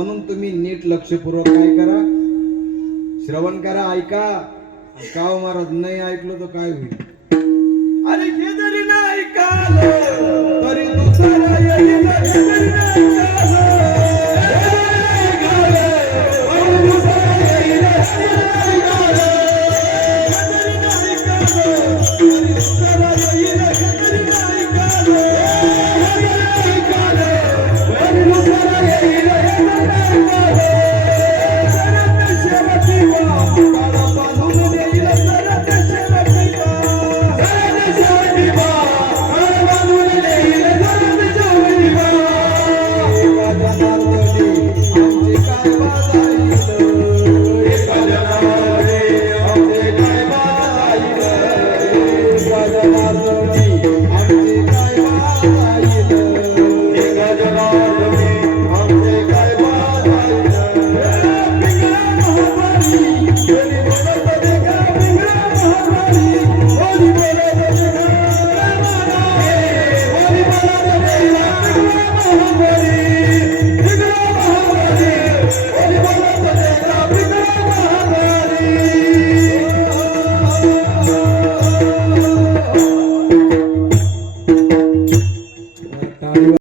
म्हणून तुम्ही नीट लक्षपूर्वक काय करा, श्रवण करा, ऐका. काव महाराज नाही ऐकलं तर काय होईल? अरे हे जरी नाही ऐकालं तरी दुसरा येईल, हे जरी नाही ऐकालं, Really?